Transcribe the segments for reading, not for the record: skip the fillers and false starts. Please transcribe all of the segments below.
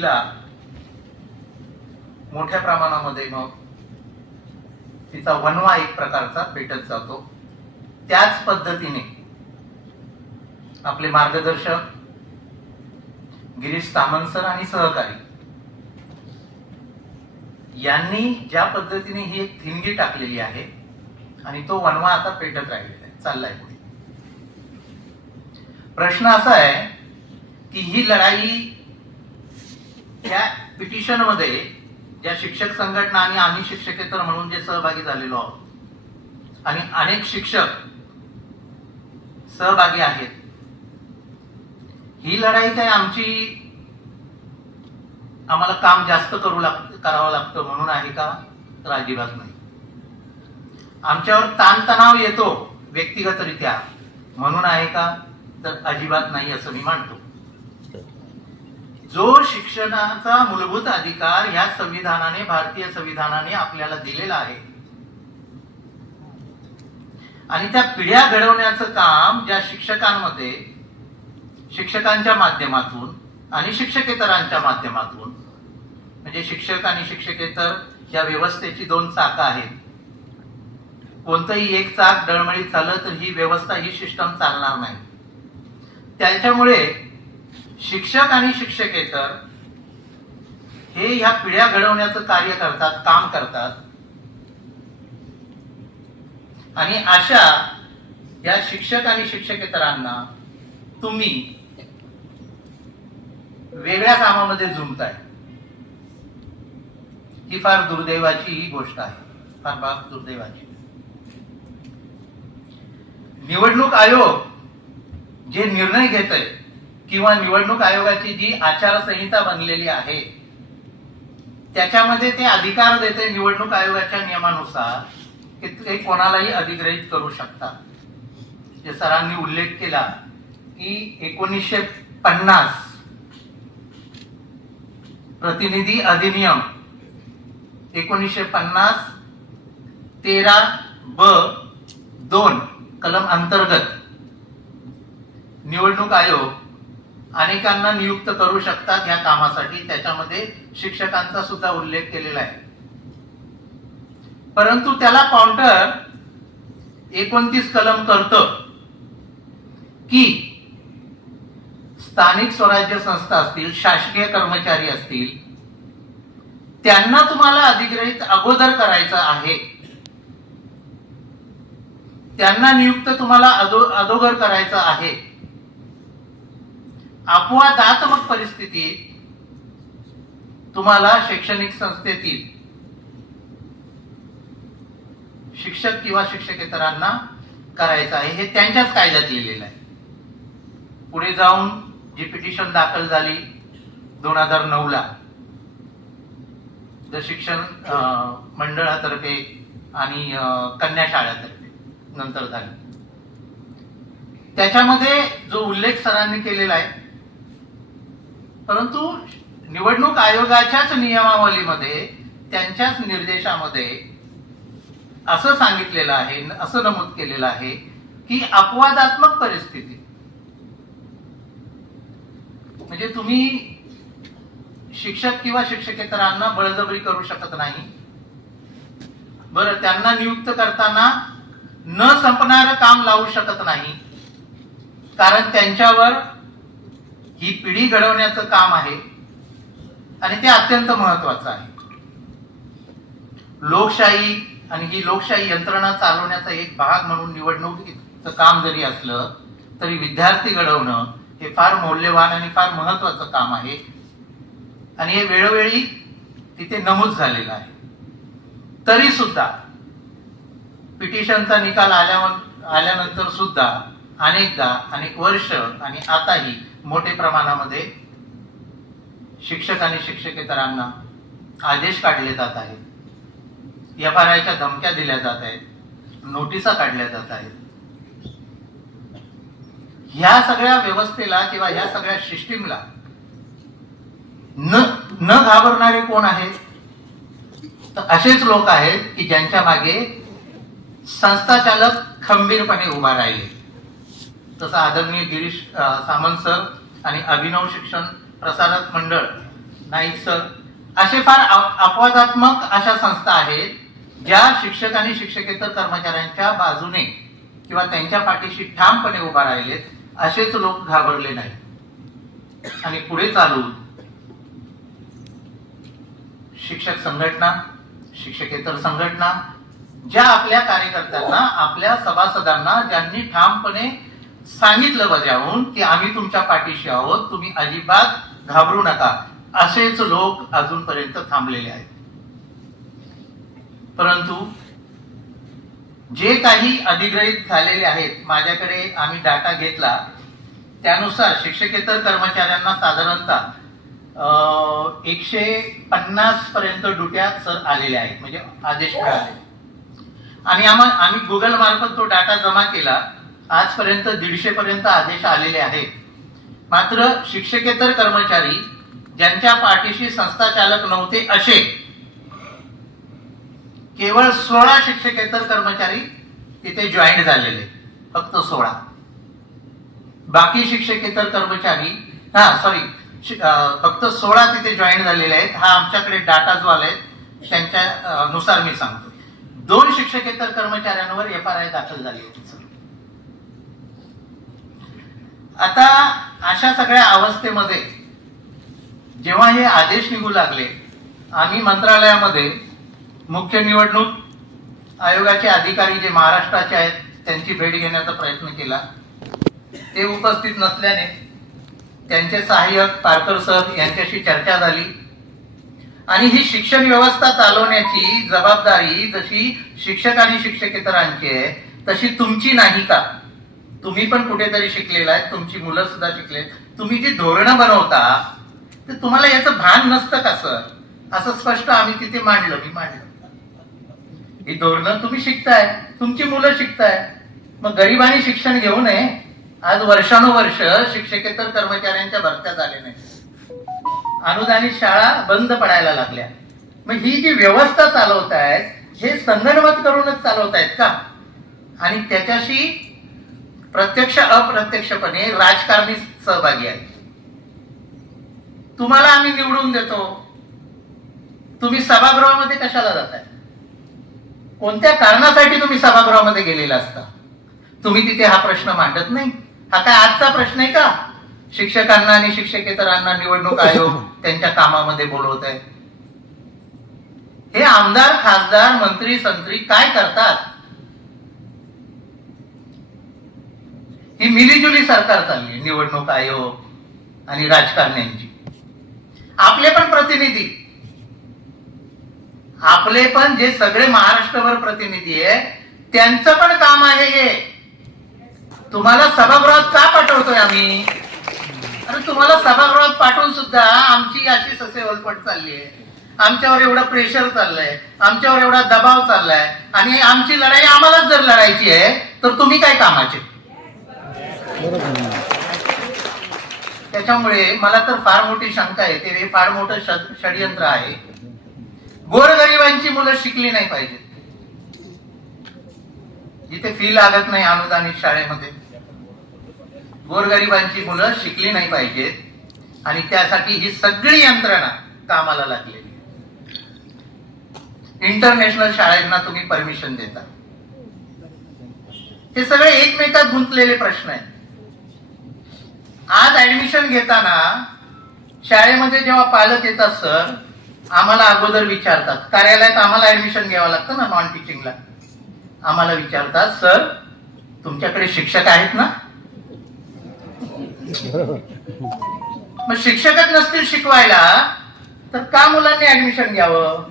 तिला मोठ्या प्रमाणामध्ये मग तिचा वनवा एक प्रकारचा पेटत जातो. त्याच पद्धतीने आपले मार्गदर्शक गिरीश सामंत सर आणि सहकारी यांनी ज्या पद्धतीने ही एक थिणगी टाकलेली आहे आणि तो वनवा आता पेटत राहिलेला आहे, चाललाय पुढे. प्रश्न असा आहे की ही लढाई या पिटिशन मध्ये ज्या शिक्षक संघटना आणि आम्ही शिक्षकेतर म्हणून जे सहभागी झालेलो आहोत आणि अनेक शिक्षक सहभागी आहेत, ही लढाई काय आम्हाला काम जास्त करावं लागतं म्हणून आहे का? तर अजिबात नाही. आमच्यावर ताणतणाव येतो व्यक्तिगतरित्या म्हणून आहे का? तर अजिबात नाही असं मी मानतो. जो शिक्षणाचा मूलभूत अधिकार ह्या संविधानाने, भारतीय संविधानाने आपल्याला दिलेला आहे आणि त्या पिढ्या घडवण्याचं काम ज्या शिक्षकांमध्ये, शिक्षकांच्या माध्यमातून आणि शिक्षकेतरांच्या माध्यमातून, म्हणजे शिक्षक आणि शिक्षकेतर या व्यवस्थेची दोन चाकं आहेत. कोणतंही एक चाक डळमळीत झालं तर ही व्यवस्था, ही सिस्टम चालणार नाही. त्याच्यामुळे शिक्षक आणि शिक्षकेतर हे ह्या पिढ्या घडवण्याचं कार्य करतात, काम करतात. आणि अशा या शिक्षक आणि शिक्षकेतरांना तुम्ही वेगळ्या कामामध्ये झुंबताय. ही फार दुर्दैवाची ही गोष्ट आहे, फार दुर्दैवाची. निवडणूक आयोग जे निर्णय घेतय किंवा निवडणूक आयोगाची जी आचारसंहिता बनलेली आहे त्याच्यामध्ये ते अधिकार देते निवडणूक आयोगाच्या नियमानुसार की ते कोणालाही अधिग्रहित करू शकतात. जे सरांनी उल्लेख केला की 1950 प्रतिनिधी अधिनियम 1950 13(ब)(2) कलम अंतर्गत निवडणूक आयोग अनेकांना नियुक्त करू शकतात या कामासाठी. त्याच्यामध्ये शिक्षकांचा सुद्धा उल्लेख केलेला आहे. परंतु त्याला काउंटर 29 कलम करतं की स्थानिक स्वराज्य संस्था असतील, शासकीय कर्मचारी असतील, त्यांना तुम्हाला अधिग्रहित अगोदर करायचं आहे, त्यांना नियुक्त तुम्हाला अगोदर करायचं आहे. अपवादात्मक परिस्थितीत तुम्हाला शैक्षणिक संस्थेतील शिक्षक किंवा शिक्षकेतरांना करायचं आहे. हे त्यांच्याच कायद्यात लिहिलेलं आहे. पुढे जाऊन जी पिटिशन दाखल झाली 2009ला शिक्षण मंडळातर्फे आणि कन्या शाळातर्फे नंतर झाली, त्याच्यामध्ये जो उल्लेख सरांनी केलेला आहे, परंतु निवडणूक आयोगाच्याच नियमावलीमध्ये, त्यांच्याच निर्देशामध्ये असं सांगितलेलं आहे, असं नमूद केलेलं आहे की अपवादात्मक परिस्थिती म्हणजे तुम्ही शिक्षक किंवा शिक्षकेतरांना बळजबरी करू शकत नाही. बरं, त्यांना नियुक्त करताना न संपणारं काम लावू शकत नाही, कारण त्यांच्यावर ही पिढी घडवण्याचं काम आहे आणि ते अत्यंत महत्वाचं आहे. लोकशाही आणि ही लोकशाही यंत्रणा चालवण्याचा एक भाग म्हणून निवडणुकीचं काम जरी असलं तरी विद्यार्थी घडवणं हे फार मौल्यवान आणि फार महत्वाचं काम आहे आणि हे वेळोवेळी तिथे नमूद झालेलं आहे. तरी सुद्धा पिटिशनचा निकाल आल्यानंतर सुद्धा अनेकदा, अनेक वर्ष आणि आताही मोठ्या प्रमाणामध्ये शिक्षक आणि शिक्षकेतरांना आदेश काढले जात आहेत, FRIच्या धमक्या दिल्या जात आहेत, नोटिसा काढल्या जात आहेत. ह्या सगळ्या व्यवस्थेला किंवा ह्या सगळ्या सिस्टीमला न घाबरणारे कोण आहेत? तर असेच लोक आहेत की ज्यांच्या मागे संस्थाचालक खंबीरपणे उभा राहिले. तसं आदरणीय गिरीश सामंत सर आणि अभिनव शिक्षण प्रसारक मंडळ नाही सर, असे फार अपवादात्मक अशा संस्था आहेत ज्या शिक्षक आणि शिक्षकेतर कर्मचाऱ्यांच्या बाजूने किंवा त्यांच्या पाठीशी ठामपणे उभा राहिलेत. असेच लोक घाबरले नाही आणि पुढे चालून शिक्षक संघटना, शिक्षकेतर संघटना, ज्या आपल्या कार्यकर्त्यांना, आपल्या सभासदांना ज्यांनी ठामपणे सांगितलं बजावून की आम्ही तुमच्या पाठीशी आहोत, तुम्ही अजिबात घाबरू नका, असेच लोक अजूनपर्यंत थांबलेले आहेत. परंतु जे काही अधिग्रहित झालेले आहेत, माझ्याकडे आम्ही डाटा घेतला त्यानुसार शिक्षकेतर कर्मचाऱ्यांना साधारणतः 150 पर्यंत ड्युट्या सर आलेल्या आहेत, म्हणजे आदेश मिळाले. आणि आम्ही गुगल मार्फत तो डाटा जमा केला. आजपर्यंत 150 पर्यंत आदेश आलेले आहेत. मात्र शिक्षकेतर कर्मचारी ज्यांच्या पाठीशी संस्था चालक नव्हते असे केवळ 16 शिक्षकेतर कर्मचारी तिथे जॉईन झालेले, फक्त 16. बाकी शिक्षकेतर कर्मचारी फक्त 16 तिथे जॉईन झालेले आहेत. हा आमच्याकडे डाटा जो आलाय त्यांच्या नुसार मी सांगतो. 2 शिक्षकेतर कर्मचाऱ्यांवर FRI दाखल झाली होती. आता अशा सगळ्या अवस्थेमध्ये जेव्हा हे आदेश निघू लागले, आम्ही मंत्रालयामध्ये मुख्य निवडणूक आयोगाचे अधिकारी जे महाराष्ट्राचे आहेत त्यांची भेट घेण्याचा प्रयत्न केला. ते उपस्थित नसल्याने त्यांचे सहाय्यक पारकर सर यांच्याशी चर्चा झाली आणि ही शिक्षण व्यवस्था चालवण्याची जबाबदारी जशी शिक्षक आणि शिक्षकेतरांची आहे तशी तुमची नाही का? तुम्ही पण कुठेतरी शिकलेला आहे, तुमची मुलं सुद्धा शिकलेत. तुम्ही जी धोरणं बनवता ते तुम्हाला याचं भान नसतं का सर? असं स्पष्ट आम्ही तिथे मांडलं. मी मांडलं ही धोरणं तुम्ही शिकताय, तुमची मुलं शिकताय, मग गरिबांनी शिक्षण घेऊ नये. आज वर्षानुवर्ष शिक्षकेतर कर्मचाऱ्यांच्या भरत्या झाल्या नाही, अनुदानित शाळा बंद पडायला लागल्या. मग ही जी व्यवस्था चालवतायत हे संगणमत करूनच चालवतायत का? आणि त्याच्याशी प्रत्यक्ष अप्रत्यक्षपणे राजकारणी सहभागी आहेत. तुम्हाला आम्ही निवडून देतो, तुम्ही सभागृहामध्ये कशाला जाताय? कोणत्या कारणासाठी तुम्ही सभागृहामध्ये गेलेला असता? तुम्ही तिथे हा प्रश्न मांडत नाही. हा काय आजचा प्रश्न आहे का? शिक्षकांना आणि शिक्षकेतरांना निवडणूक आयोग त्यांच्या कामामध्ये बोलवत आहे. हे आमदार, खासदार, मंत्री, संत्री काय करतात? ही मिलीजुली सरकार चालली आहे, निवडणूक आयोग आणि राजकारण्यांची. आपले पण प्रतिनिधी, आपले पण जे सगळे महाराष्ट्रभर प्रतिनिधी आहे त्यांचं पण काम आहे हे. तुम्हाला सभागृहात का पाठवतोय आम्ही? अरे तुम्हाला सभागृहात पाठवून सुद्धा आमची अशी ससेवलपट चालली आहे, आमच्यावर एवढं प्रेशर चाललंय, आमच्यावर एवढा दबाव चाललाय आणि आमची लढाई आम्हालाच जर लढायची आहे तर तुम्ही काय कामाचे? त्याच्यामुळे मला तर फार मोठी शंका येते, हे फार मोठं षडयंत्र आहे. गोरगरिबांची मुलं शिकली नाही पाहिजेत. जिथे फी लागत नाही अनुदानित शाळेमध्ये, गोरगरिबांची मुलं शिकली नाही पाहिजेत आणि त्यासाठी ही सगळी यंत्रणा कामाला लागलेली. इंटरनॅशनल शाळांना तुम्ही परमिशन देता. हे सगळे एकमेकात गुंतलेले प्रश्न आहेत. आज ऍडमिशन घेताना शाळेमध्ये जेव्हा पालक येतात सर, आम्हाला अगोदर विचारतात, कार्यालयात आम्हाला ऍडमिशन घ्यावं लागतं ना नॉन टीचिंगला, आम्हाला विचारतात सर तुमच्याकडे शिक्षक आहेत ना? मग शिक्षकच नसतील शिकवायला तर का मुलांनी ऍडमिशन घ्यावं?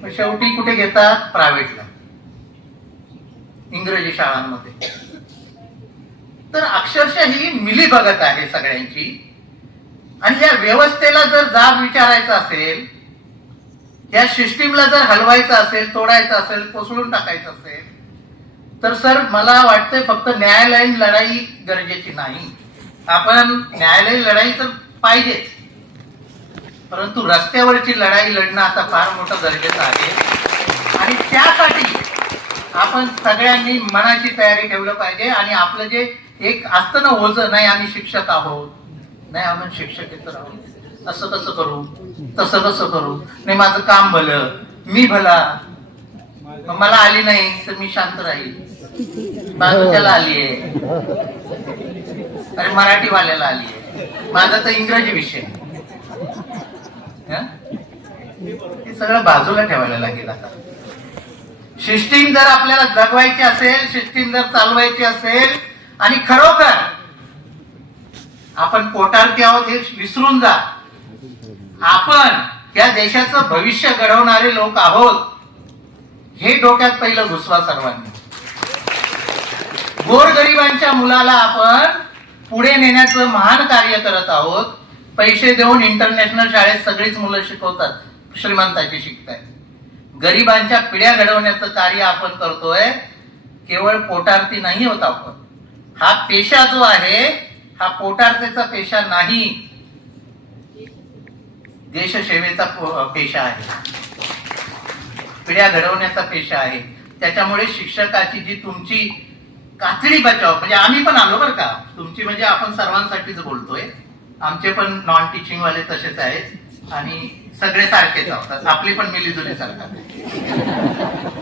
मग शेवटी कुठे घेतात? प्रायव्हेटला, इंग्रजी शाळांमध्ये. तर अक्षरशः ही मिलीभगत आहे सगळ्यांची. आणि या व्यवस्थेला जर जाब विचारायचा असेल, या सिस्टीमला जर हलवायचं असेल, तोडायचं असेल, कोसळून टाकायचं असेल तर सर मला वाटतंय फक्त न्यायालयीन लढाई गरजेची नाही. आपण न्यायालयीन लढाई तर पाहिजेच, परंतु रस्त्यावरची लढाई लढणं आता फार मोठं गरजेचं आहे. आणि त्यासाठी आपण सगळ्यांनी मनाची तयारी ठेवलं पाहिजे. आणि आपलं जे एक असतं ना ओझं, नाही आम्ही शिक्षक आहोत, नाही आपण शिक्षकेतर आहोत, असं कसं करू, तसं कसं करू, नाही माझं काम भलं, मी भला, मला आली नाही तर मी शांत राहील, माझं त्याला आली आहे, अरे मराठीवाल्याला आली आहे, माझा तर इंग्रजी विषय. हे सगळं बाजूला ठेवायला लागेल आता. सिस्टीम जर आपल्याला जगवायची असेल, सिस्टीम जर चालवायची असेल आणि खरोखर आपण पोटारती आहोत हे विसरून जा. आपण या देशाचं भविष्य घडवणारे लोक आहोत हे डोक्यात पहिलं घुसवा सर्वांनी. गोरगरिबांच्या मुलाला आपण पुढे नेण्याचं महान कार्य करत आहोत. पैसे देऊन इंटरनॅशनल शाळेत सगळीच मुलं शिकवतात, श्रीमंताची शिकतायत. गरिबांच्या पिढ्या घडवण्याचं कार्य आपण करतोय. केवळ पोटारती नाही होत आपण. हा पेशा जो आहे हा पोटारतीचा पेशा नाही, देशसेवेचा पेशा आहे, पिढ्या घडवण्याचा पेशा आहे. त्याच्यामुळे शिक्षकाची जी तुमची कातडी बचाव, म्हणजे आम्ही पण आलो बरं का, तुमची म्हणजे आपण सर्वांसाठीच बोलतोय, आमचे पण नॉन टीचिंग वाले तसेच आहेत आणि सगळे सारखेच आहोत, आपली पण मिलीजुली सरकार.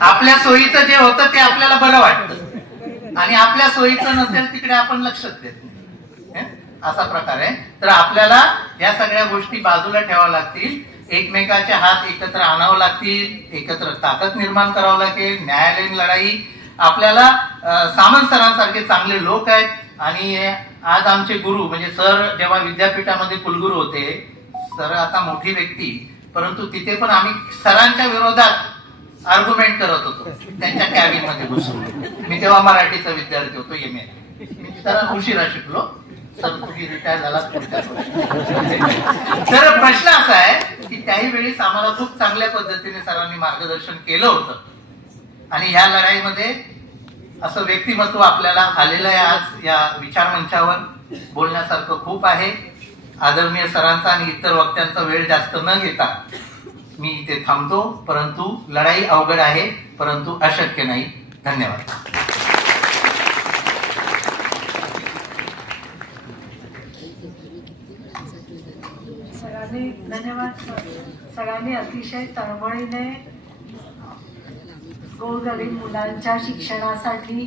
आपल्या सोयीचं जे होतं ते आपल्याला बरं वाटतं आणि आपल्या सोयीचं नसेल तिकडे आपण लक्षच देत नाही, असा प्रकार आहे. तर आपल्याला या सगळ्या गोष्टी बाजूला ठेवाव्या लागतील, एकमेकाचे हात एकत्र आणावं लागतील, एकत्र ताकद निर्माण करावं लागेल. न्यायालयीन लढाई, आपल्याला सामंत सरांसारखे चांगले लोक आहेत आणि आज आमचे गुरु म्हणजे सर जेव्हा विद्यापीठामध्ये कुलगुरू होते, सर आता मोठी व्यक्ती, परंतु तिथे पण आम्ही सरांच्या विरोधात आर्ग्युमेंट करत होतो त्यांच्या कॅबिन मध्ये घुसून. मी तेव्हा मराठीचा विद्यार्थी होतो, एम.ए. मी जरा उशिरा शिकलो, सर तुम्ही रिटायर झाला. तर प्रश्न असा आहे की त्याही वेळेस आम्हाला खूप चांगल्या पद्धतीने सरांनी मार्गदर्शन केलं होतं आणि ह्या लढाईमध्ये असं व्यक्तिमत्व आपल्याला आलेलं आहे. आज या विचार मंचावर बोलण्यासारखं खूप आहे. आदरणीय सरांचा आणि इतर वक्त्यांचा वेळ जास्त न घेता मी इथे थांबतो. परंतु लढाई अवघड आहे, परंतु अशक्य नाही. धन्यवाद. धन्यवाद. सगळ्यांनी अतिशय तळमळीने गोरगरीब मुलांच्या शिक्षणासाठी